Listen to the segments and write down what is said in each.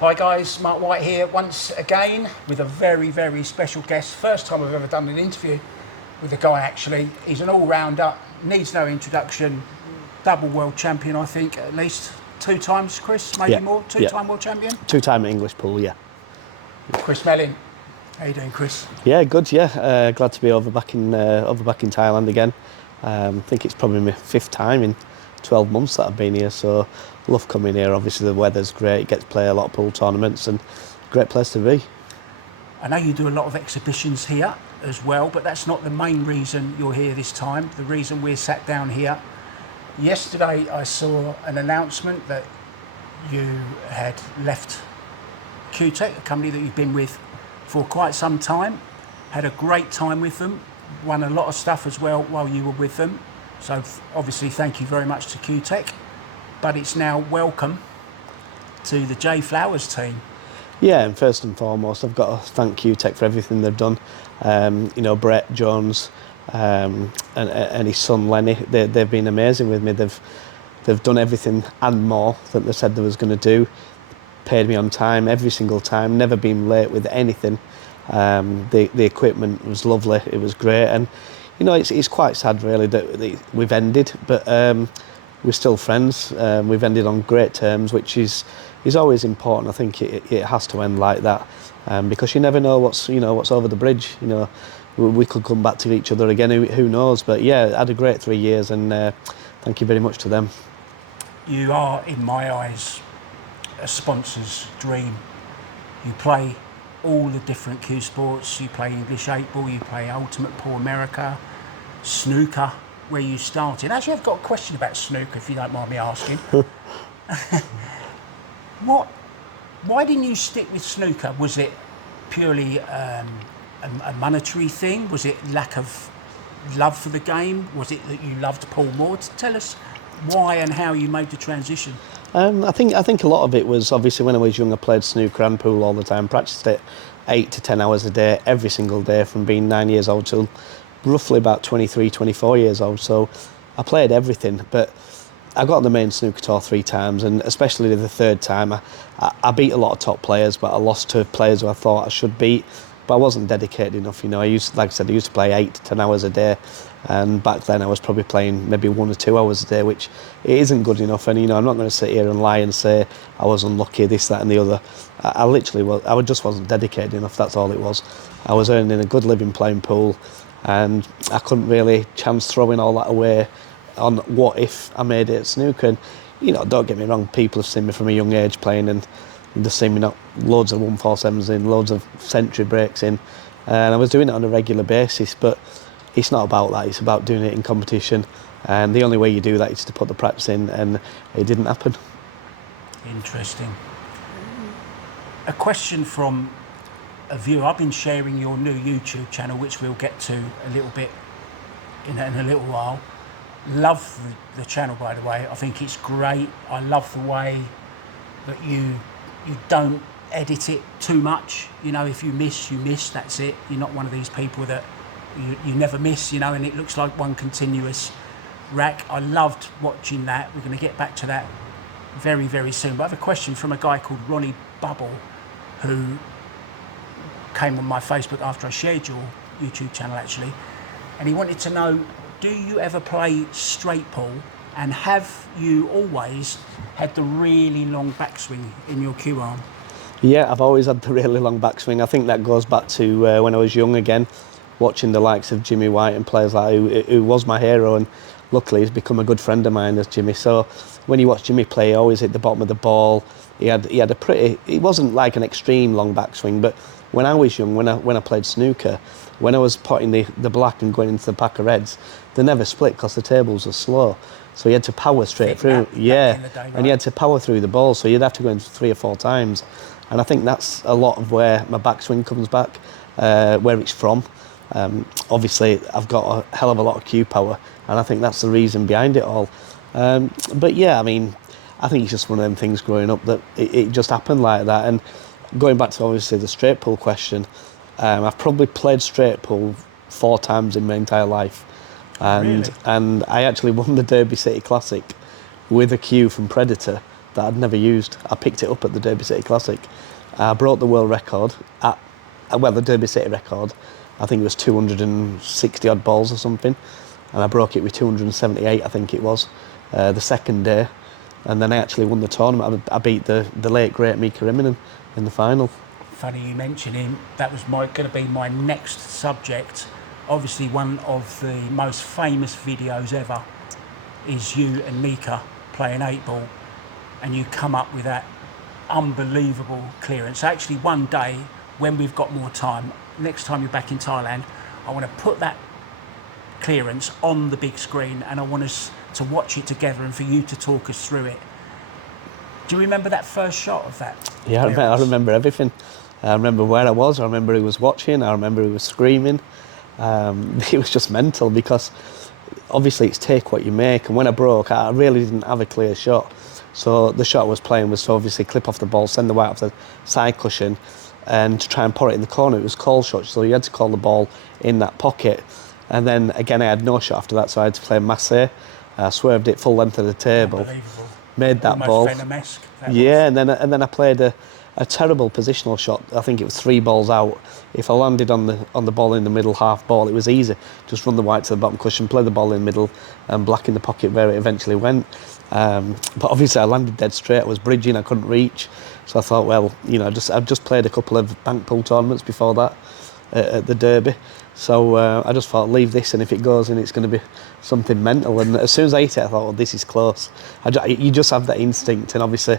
Hi guys, Mark White here once again with a very, very special guest. First time I've ever done an interview with a guy actually. He's an all-rounder, needs no introduction, double world champion I think, at least 2 times, Chris, maybe more, 2-time world champion? 2-time English pool, yeah. Chris Melling. How you doing, Chris? Yeah, good, yeah. Glad to be over back in Thailand again. I think it's probably my 5th time in 12 months that I've been here, so love coming here. Obviously the weather's great, get to play a lot of pool tournaments and great place to be. I know you do a lot of exhibitions here as well, but that's not the main reason you're here this time. The reason we're sat down here, yesterday I saw an announcement that you had left QTech, a company that you've been with for quite some time, had a great time with them, won a lot of stuff as well while you were with them. So obviously thank you very much to QTech, but it's now welcome to the J Flowers team. Yeah, and first and foremost, I've got to thank QTech for everything they've done. You know, Brett Jones and his son Lenny, they've been amazing with me. They've done everything and more that they said they was going to do. Paid me on time every single time, never been late with anything. The equipment was lovely, it was great, and you know it's quite sad really that we've ended, but we're still friends. We've ended on great terms, which is always important. I think it has to end like that, because you never know what's over the bridge. You know, we could come back to each other again. Who knows? But yeah, I had a great 3 years, and thank you very much to them. You are, in my eyes, a sponsor's dream. You play all the different cue sports. You play English 8-ball, you play Ultimate Pool America, snooker, where you started. Actually, I've got a question about snooker, if you don't mind me asking. Why didn't you stick with snooker? Was it purely a monetary thing? Was it lack of love for the game? Was it that you loved pool more? Tell us why and how you made the transition. I think a lot of it was obviously when I was young I played snooker and pool all the time, practiced it 8 to 10 hours a day, every single day from being 9 years old till roughly about 23, 24 years old. So I played everything, but I got on the main snooker tour 3 times, and especially the 3rd time I beat a lot of top players, but I lost to players who I thought I should beat, but I wasn't dedicated enough. You know, I used to play 8 to 10 hours a day, and back then I was probably playing maybe 1 or 2 hours a day, which it isn't good enough. And you know, I'm not going to sit here and lie and say I was unlucky, this, that and the other. I literally was, I just wasn't dedicated enough, that's all it was. I was earning a good living playing pool, and I couldn't really chance throwing all that away on what if I made it at snooker. And you know, don't get me wrong, people have seen me from a young age playing, and they've seen me knock loads of 147s in, loads of century breaks in, and I was doing it on a regular basis, but it's not about that, it's about doing it in competition, and the only way you do that is to put the practice in, and it didn't happen. Interesting. A question from a viewer. I've been sharing your new YouTube channel, which we'll get to a little bit in a little while. Love the channel, by the way. I think it's great. I love the way that you don't edit it too much. You know, if you miss, that's it. You're not one of these people that you never miss, you know, and it looks like one continuous rack. I loved watching that. We're going to get back to that very, very soon. But I have a question from a guy called Ronnie Bubble, who came on my Facebook after I shared your YouTube channel actually, and he wanted to know, do you ever play straight pool, and have you always had the really long backswing in your cue arm? Yeah, I've always had the really long backswing. I think that goes back to when I was young again, watching the likes of Jimmy White and players like who was my hero, and luckily he's become a good friend of mine as Jimmy. So when you watch Jimmy play, he always hit the bottom of the ball. He had a pretty, it wasn't like an extreme long backswing, but when I was young, when I played snooker, when I was putting the black and going into the pack of reds, they never split because the tables were slow. So you had to power straight through. Back in the day, right? And you had to power through the ball, so you'd have to go in 3 or 4 times. And I think that's a lot of where my backswing comes back, where it's from. Obviously, I've got a hell of a lot of cue power, and I think that's the reason behind it all. But yeah, I mean, I think it's just one of them things growing up that it just happened like that. And going back to obviously the straight pool question, I've probably played straight pool 4 times in my entire life. And Really? and I actually won the Derby City Classic with a cue from Predator that I'd never used. I picked it up at the Derby City Classic. I broke the world record the Derby City record. I think it was 260 odd balls or something, and I broke it with 278, I think it was, the second day. And then I actually won the tournament. I beat the late great Mika Immonen in the final. Funny you mention him. That was going to be my next subject. Obviously, one of the most famous videos ever is you and Mika playing 8-ball, and you come up with that unbelievable clearance. Actually, one day when we've got more time, next time you're back in Thailand, I want to put that clearance on the big screen, and I want us to watch it together and for you to talk us through it. Do you remember that first shot of that? Yeah, I remember everything. I remember where I was. I remember who was watching. I remember who was screaming. It was just mental because obviously it's take what you make, and when I broke, I really didn't have a clear shot. So the shot I was playing was to obviously clip off the ball, send the white off the side cushion, and to try and put it in the corner. It was call shot, so you had to call the ball in that pocket. And then again, I had no shot after that, so I had to play masse. I swerved it full length of the table, made that almost ball. Venom-esque, yeah, and then I played a terrible positional shot. I think it was 3 balls out. If I landed on the ball in the middle half ball, it was easy. Just run the white to the bottom cushion, play the ball in the middle, and black in the pocket where it eventually went. But obviously I landed dead straight. I was bridging, I couldn't reach. So I thought, well, I've just played a couple of bank pool tournaments before that at the Derby. So I just thought, leave this, and if it goes in, it's going to be something mental. And as soon as I hit it, I thought, well, this is close. You just have that instinct, and obviously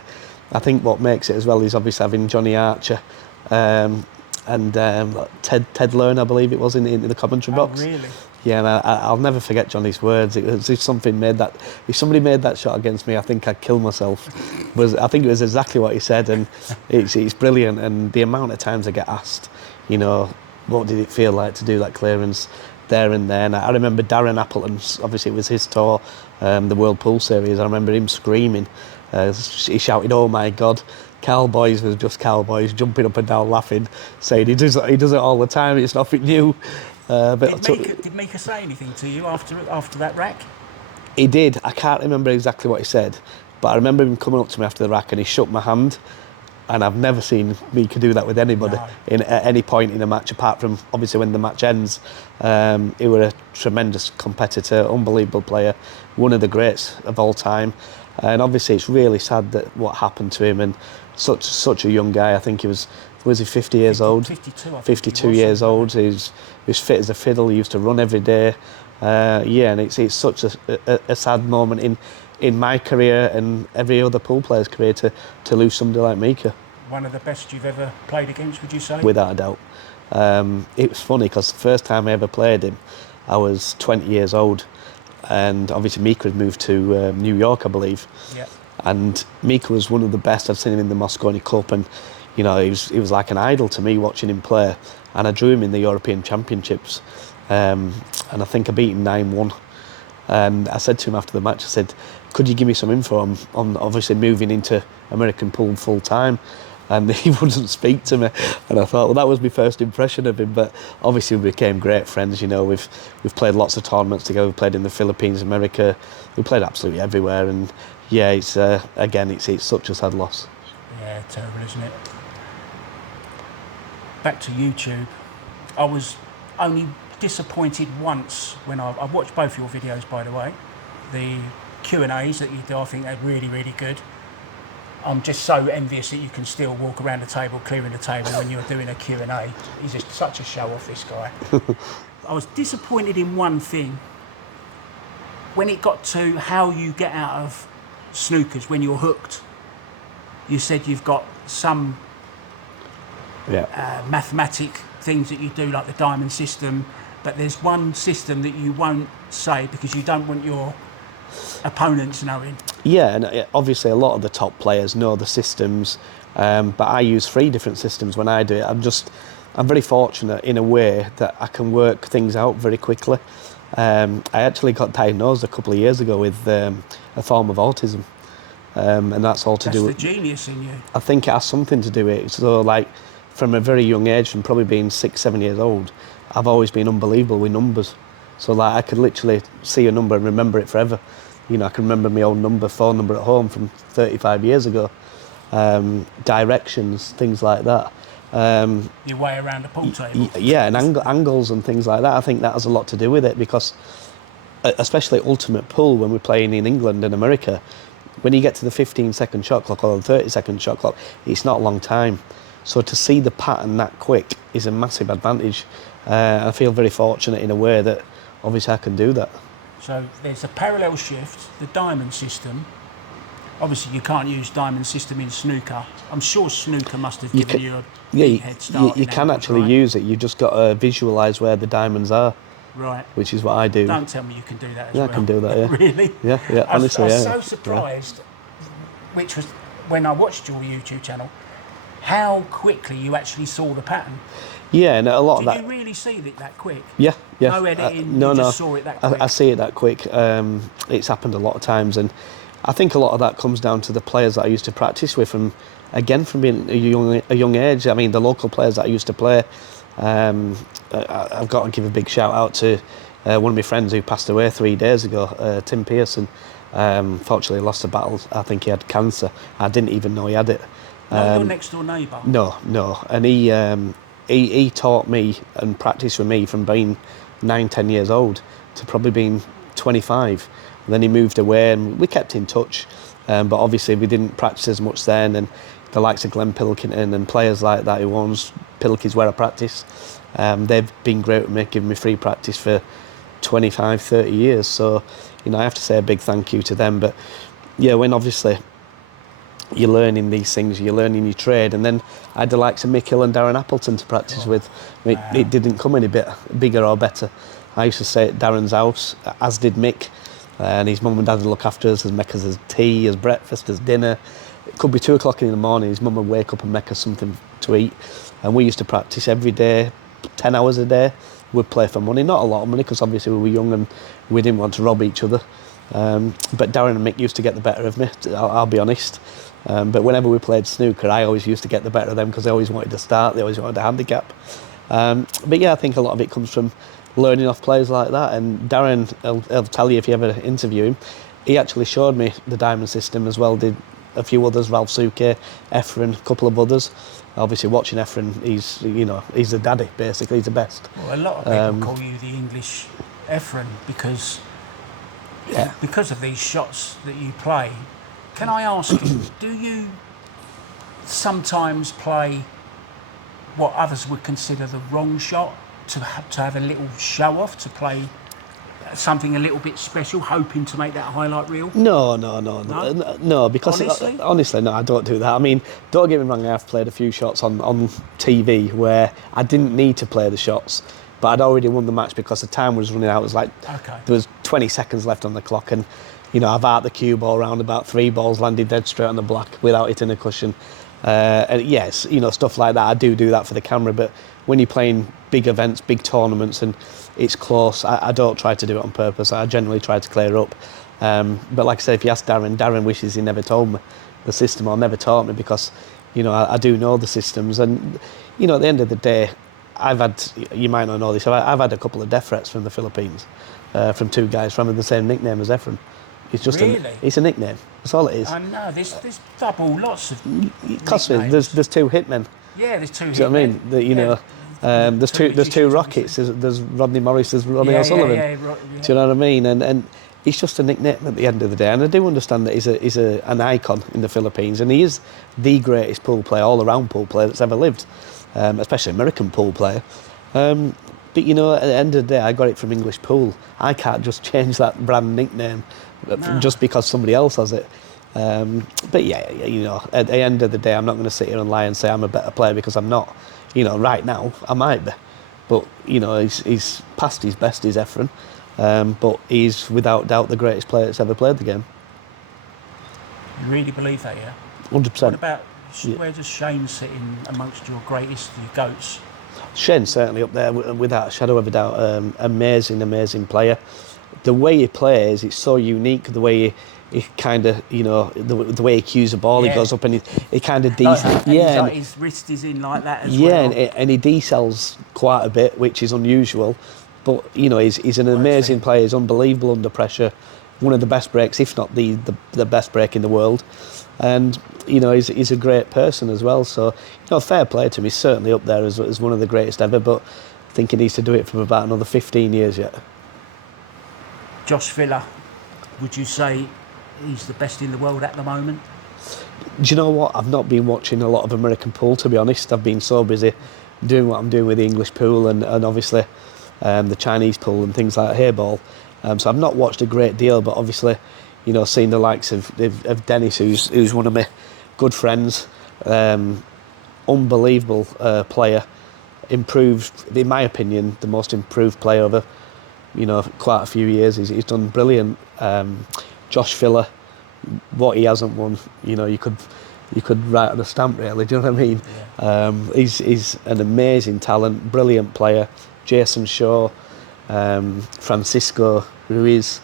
I think what makes it as well is obviously having Johnny Archer and Ted Lerner, I believe it was, in the commentary box. Oh, really? Yeah, and I'll never forget Johnny's words. It was if somebody made that shot against me, I think I'd kill myself. I think it was exactly what he said, and it's brilliant. And the amount of times I get asked, what did it feel like to do that clearance there and then? I remember Darren Appleton, obviously it was his tour, the World Pool Series. I remember him screaming. He shouted, "Oh my God!" Cowboys was just cowboys, jumping up and down, laughing, saying he does it all the time. It's nothing new. Did Mika say anything to you after that rack? He did. I can't remember exactly what he said, but I remember him coming up to me after the rack and he shook my hand. And I've never seen Mika do that with anybody at any point in a match, apart from obviously when the match ends. He was a tremendous competitor, unbelievable player, one of the greats of all time. And obviously it's really sad that what happened to him, and such a young guy. I think he was he 50 years old? 52, I think 52 he was, years old. He was fit as a fiddle. He used to run every day. And it's such a sad moment in my career and every other pool player's career to lose somebody like Mika. One of the best you've ever played against, would you say? Without a doubt. It was funny because the first time I ever played him, I was 20 years old, and obviously Mika had moved to New York, I believe. Yeah. And Mika was one of the best. I'd seen him in the Mosconi Cup, and he was like an idol to me watching him play. And I drew him in the European Championships, and I think I beat him 9-1. And I said to him after the match, I said, "Could you give me some info on obviously moving into American pool full time?" And he wouldn't speak to me. And I thought, well, that was my first impression of him. But obviously we became great friends. We've played lots of tournaments together. We played in the Philippines, America. We played absolutely everywhere. And yeah, it's such a sad loss. Yeah, terrible, isn't it? Back to YouTube. I was only disappointed once when I watched both your videos, by the way. The Q&As that you do, I think they're really, really good. I'm just so envious that you can still walk around the table, clearing the table when you're doing a Q&A. He's just such a show-off, this guy. I was disappointed in one thing. When it got to how you get out of snookers when you're hooked, you said you've got some mathematic things that you do, like the diamond system, but there's one system that you won't say because you don't want your opponents knowing. Yeah, and obviously a lot of the top players know the systems, but I use 3 different systems when I do it. I'm very fortunate in a way that I can work things out very quickly. I actually got diagnosed a couple of years ago with a form of autism, and that's all to do with... That's the genius in you. I think it has something to do with it. So like from a very young age, from probably being 6-7 years old, I've always been unbelievable with numbers. So like I could literally see a number and remember it forever. You know, I can remember my own phone number at home from 35 years ago. Directions, things like that. Your way around a pool table. Yeah, and angles and things like that. I think that has a lot to do with it because, especially ultimate pool, when we're playing in England and America, when you get to the 15-second shot clock or the 30-second shot clock, it's not a long time. So to see the pattern that quick is a massive advantage. I feel very fortunate in a way that obviously I can do that. So there's a parallel shift, the diamond system. Obviously, you can't use diamond system in snooker. I'm sure snooker must have given you a big head start. You can actually use it. You just got to visualise where the diamonds are. Right. Which is what I do. Don't tell me you can do that as well. Yeah, I can do that, yeah. Really? Yeah, honestly, I was so surprised, which was when I watched your YouTube channel, how quickly you actually saw the pattern. Yeah, and a lot of that... Did you really see it that quick? Yeah. No editing, you just saw it that quick? I see it that quick. It's happened a lot of times, and I think a lot of that comes down to the players that I used to practice with, and again, from being a young age. I mean, the local players that I used to play, I've got to give a big shout out to one of my friends who passed away 3 days ago, Tim Pearson. Fortunately lost a battle. I think he had cancer. I didn't even know he had it. No, your next door neighbour? No. And he taught me and practiced with me from being 9-10 years old to probably being 25. And then he moved away and we kept in touch, but obviously we didn't practice as much then, and the likes of Glenn Pilkington and players like that who owns Pilkey's where I practice, they've been great with me, giving me free practice for 25, 30 years. So, you know, I have to say a big thank you to them. But yeah, when obviously you're learning these things, you're learning your trade, and then I had the likes of Mick Hill and Darren Appleton to practice with. It didn't come any bit bigger or better. I used to stay at Darren's house, as did Mick, and his mum and dad would look after us and make us as tea, as breakfast, as dinner. It could be 2 o'clock in the morning, his mum would wake up and make us something to eat, and we used to practice every day, 10 hours a day. We'd play for money, not a lot of money, because obviously we were young and we didn't want to rob each other. But Darren and Mick used to get the better of me, I'll be honest. But whenever we played snooker, I always used to get the better of them because they always wanted to start, they always wanted a handicap. But yeah, I think a lot of it comes from learning off players like that. And Darren, I'll tell you if you ever interview him, he actually showed me the diamond system as well, did a few others, Ralph Souquet, Efren, a couple of others. Obviously watching Efren, he's the daddy, basically, he's the best. Well, a lot of people call you the English Efren because of these shots that you play. Can I ask you, do you sometimes play what others would consider the wrong shot to have a little show off, to play something a little bit special, hoping to make that highlight reel? No, because honestly, no, I don't do that. I mean, don't get me wrong, I've played a few shots on TV where I didn't need to play the shots, but I'd already won the match because the time was running out. It was like, there was 20 seconds left on the clock, and you know, I've arced the cue ball around about 3 balls, landed dead straight on the black without hitting a cushion. And yes, you know, stuff like that, I do that for the camera, but when you're playing big events, big tournaments, and it's close, I don't try to do it on purpose. I generally try to clear up. But like I said, if you ask Darren wishes he never told me the system or never taught me, because, you know, I do know the systems. And, you know, at the end of the day, I've had, you might not know this, I've had a couple of death threats from the Philippines, from 2 guys from the same nickname as Efren. It's just it's a nickname. That's all it is. I know. There's double lots of nicknames. There's 2 hitmen. Yeah, there's 2 hitmen. Do you know what I mean? You know, there's two Rockets. There's Rodney Morris. There's Ronnie O'Sullivan. Do you know what I mean? And it's just a nickname at the end of the day. And I do understand that he's an icon in the Philippines, and he is the greatest pool player, all-around pool player that's ever lived, especially American pool player. But you know, at the end of the day, I got it from English Pool. I can't just change that brand nickname just because somebody else has it. But yeah, you know, at the end of the day, I'm not going to sit here and lie and say I'm a better player, because I'm not. You know, right now, I might be. But, you know, he's past his best, he's Efren. But he's, without doubt, the greatest player that's ever played the game. You really believe that, yeah? 100%. What about, where does Shane sit in amongst your greatest, your GOATs? Shane's certainly up there, without a shadow of a doubt. Amazing player. The way he plays, it's so unique. The way he kind of, you know, the way he cues the ball, he goes up and he kind of his wrist is in like that as well. Yeah, and he decells quite a bit, which is unusual. But you know, he's an amazing player. He's unbelievable under pressure. one of the best breaks, if not the best break in the world. And he's a great person as well. So fair play to him. He's certainly up there as one of the greatest ever. But I think he needs to do it for about another 15 years yet. Josh Villa, would you say he's the best in the world at the moment? Do you know what? I've not been watching a lot of American pool, to be honest. I've been so busy doing what I'm doing with the English pool and obviously the Chinese pool and things like hairball. So I've not watched a great deal, but obviously, seeing the likes of Dennis, who's one of my good friends, unbelievable player, improved, in my opinion, the most improved player over, quite a few years. He's done brilliant. Josh Villa, what he hasn't won, you could write on a stamp, really. Do you know what I mean? Yeah. He's an amazing talent, brilliant player. Jason Shaw, Francisco Ruiz.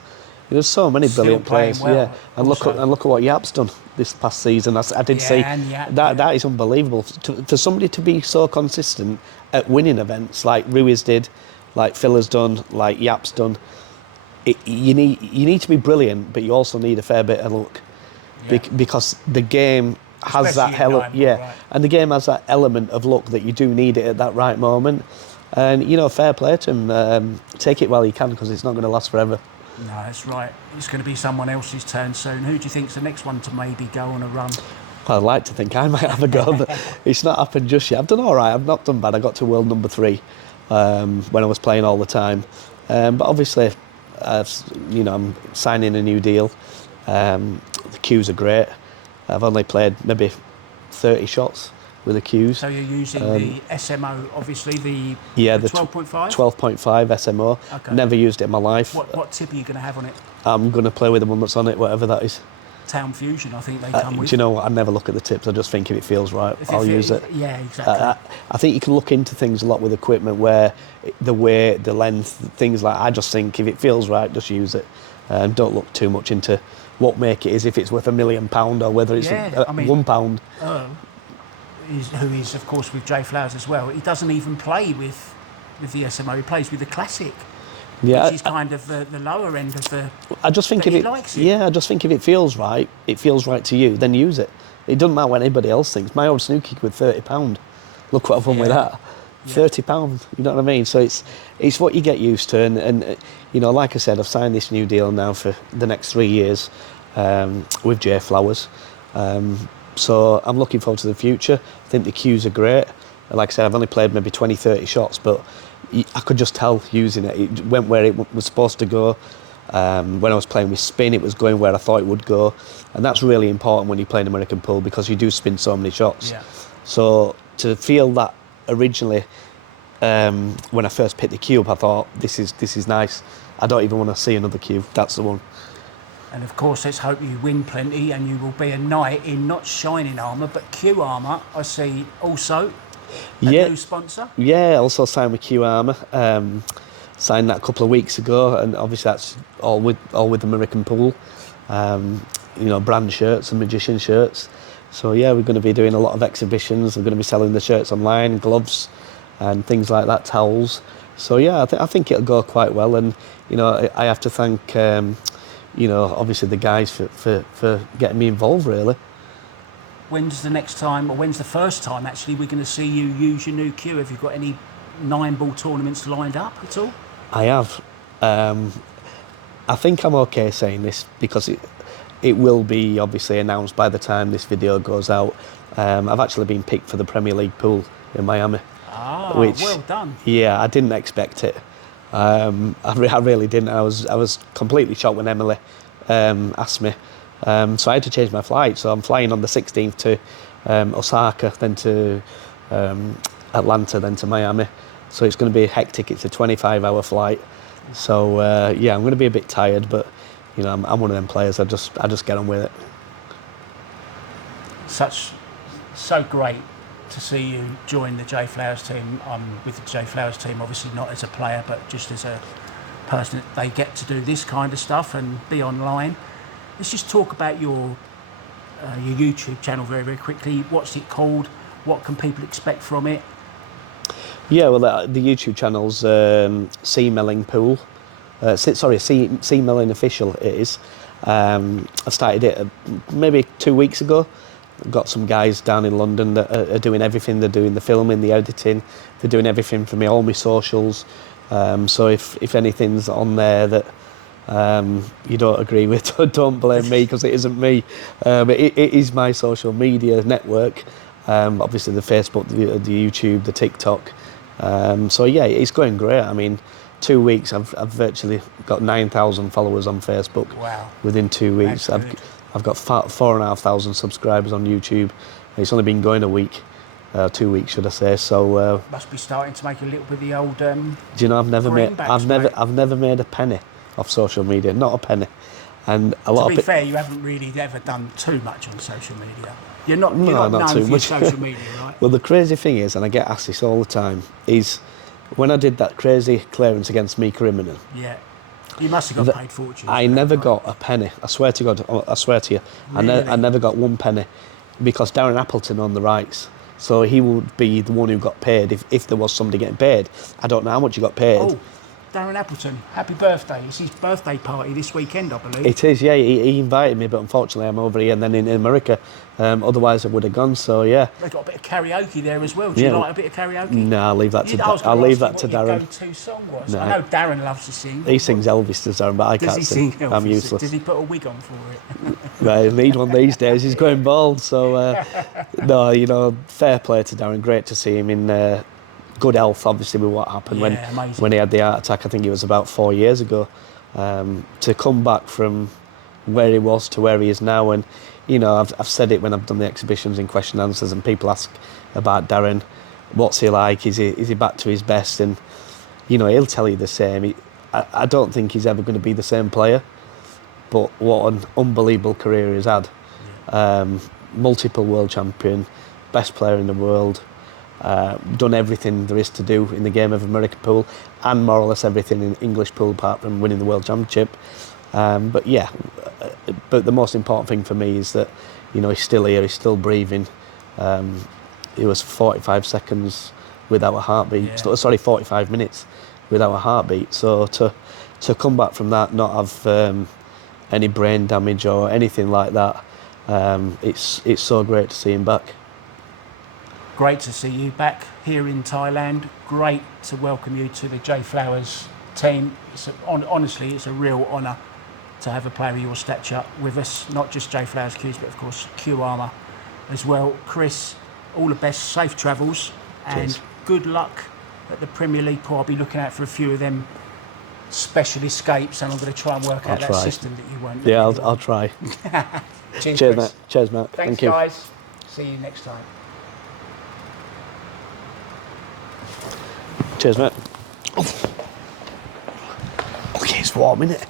There's so many brilliant players. Well, yeah, and look at what Yap's done this past season. I did see that is unbelievable for somebody to be so consistent at winning events like Ruiz did, like Phil has done, like Yap's done. You need to be brilliant, but you also need a fair bit of luck, because the game has that element. Right. And the game has that element of luck that you do need it at that right moment. And fair play to him. Take it while you can, because it's not going to last forever. No, that's right. It's going to be someone else's turn soon. Who do you think's the next one to maybe go on a run? Well, I'd like to think I might have a go, but it's not happened just yet. I've done all right. I've not done bad. I got to world number 3 when I was playing all the time. But obviously, I'm signing a new deal. The cues are great. I've only played maybe 30 shots with the cues. So you're using the SMO, obviously, the 12.5? 12.5 SMO. Okay. Never used it in my life. What tip are you going to have on it? I'm going to play with the one that's on it, whatever that is. Town Fusion, I think they come with. Do you know what? I never look at the tips. I just think if it feels right, I'll use it. Yeah, exactly. I think you can look into things a lot with equipment, where the weight, the length, things like. I just think if it feels right, just use it. Don't look too much into what make it is, if it's worth £1 million or whether it's £1. Who is, of course, with Jay Flowers as well. He doesn't even play with the SMO. He plays with the Classic. Yeah, which is kind of the lower end of the. I just think if it likes it. Yeah, I just think if it feels right to you, then use it. It doesn't matter what anybody else thinks. My old snooker with £30. Look what I've won with that. £30. You know what I mean? So it's what you get used to, and like I said, I've signed this new deal now for the next 3 years with Jay Flowers. So I'm looking forward to the future. I think the cues are great. Like I said, I've only played maybe 20, 30 shots, but I could just tell using it. It went where it was supposed to go. When I was playing with spin, it was going where I thought it would go. And that's really important when you play an American pool, because you do spin so many shots. Yeah. So to feel that originally, when I first picked the cue up, I thought, this is nice. I don't even want to see another cue. That's the one. And of course, let's hope you win plenty and you will be a knight in not shining armour, but Q Armour. I see also a new sponsor. Yeah, also signed with Q Armour. Signed that a couple of weeks ago, and obviously that's all with American Pool. Brand shirts and Magician shirts. So yeah, we're going to be doing a lot of exhibitions. We're going to be selling the shirts online, gloves, and things like that, towels. So yeah, I think it'll go quite well. And I have to thank. Obviously the guys for getting me involved, really. When's the next time, or when's the first time actually we're going to see you use your new cue? Have you got any 9-ball tournaments lined up at all? I have. I think I'm okay saying this, because it will be obviously announced by the time this video goes out. I've actually been picked for the Premier League pool in Miami. Which, well done. Yeah, I didn't expect it. I really didn't. I was completely shocked when Emily asked me. So I had to change my flight. So I'm flying on the 16th to Osaka, then to Atlanta, then to Miami. So it's going to be hectic. It's a 25-hour flight. So I'm going to be a bit tired, but I'm one of them players. I just get on with it. So great to see you join the Jay Flowers team. I'm with the Jay Flowers team, obviously not as a player, but just as a person. They get to do this kind of stuff and be online. Let's just talk about your YouTube channel very, very quickly. What's it called? What can people expect from it? Yeah, well, the YouTube channel's C Melling Pool. C Melling Official it is. I started it maybe 2 weeks ago. Got some guys down in London that are doing everything. They're doing the filming, the editing. They're doing everything for me, all my socials. So if anything's on there that you don't agree with, don't blame me, because it isn't me. It is my social media network. Obviously the Facebook, the YouTube, the TikTok. So yeah, it's going great. I mean, 2 weeks I've virtually got 9,000 followers on Facebook. Wow. Within 2 weeks. I've got 4,500 subscribers on YouTube. It's only been going a week, 2 weeks should I say. So must be starting to make a little bit of the old. do you know I've never made a penny off social media, not a penny. And a lot to be fair, you haven't really ever done too much on social media. You're not not known too for much. your social media, right? Well, the crazy thing is, and I get asked this all the time, is when I did that crazy clearance against Mika Immonen, Yeah. You must have got paid fortunes. I never got a penny. I swear to God, I swear to you, Really? I never got one penny, because Darren Appleton owned the rights. So he would be the one who got paid if there was somebody getting paid. I don't know how much he got paid. Oh, Darren Appleton, happy birthday. It's his birthday party this weekend, I believe. It is, yeah. He invited me, but unfortunately I'm over here and then in America. Otherwise I would have gone, so yeah. They've got a bit of karaoke there as well. Do you like a bit of karaoke? No, I'll leave that to Darren. Your go-to song was. No. I know Darren loves to sing. He sings Elvis to Darren, but I Does can't he sing. sing Elvis? I'm useless. Does he put a wig on for it? Right, I need one these days. He's going bald, so no, you know, fair play to Darren. Great to see him in good health, obviously, with what happened when he had the heart attack. I think it was about 4 years ago. To come back from where he was to where he is now, and you know, I've said it when I've done the exhibitions in question and answers, and people ask about Darren, what's he like? Is he back to his best? And you know, he'll tell you the same. I don't think he's ever going to be the same player, but what an unbelievable career he's had. Multiple world champion, best player in the world. Done everything there is to do in the game of American pool, and more or less everything in English pool apart from winning the world championship. But the most important thing for me is that, you know, he's still here, he's still breathing. He was 45 seconds without a heartbeat. Yeah. Sorry, 45 minutes without a heartbeat. So to come back from that, not have any brain damage or anything like that, it's so great to see him back. Great to see you back here in Thailand. Great to welcome you to the J Flowers team. Honestly, it's a real honour to have a player of your stature with us. Not just J Flowers Qs, but of course Q Armour as well. Chris, all the best, safe travels, and Cheers. Good luck at the Premier League pool. I'll be looking out for a few of them special escapes, and I'm going to try and work out that system that you won't. Yeah, I'll try. Cheers, Cheers, Chris. mate. Cheers, mate. Thanks, Thank you. guys. See you next time. Cheers, mate. Okay, it's warm, isn't it?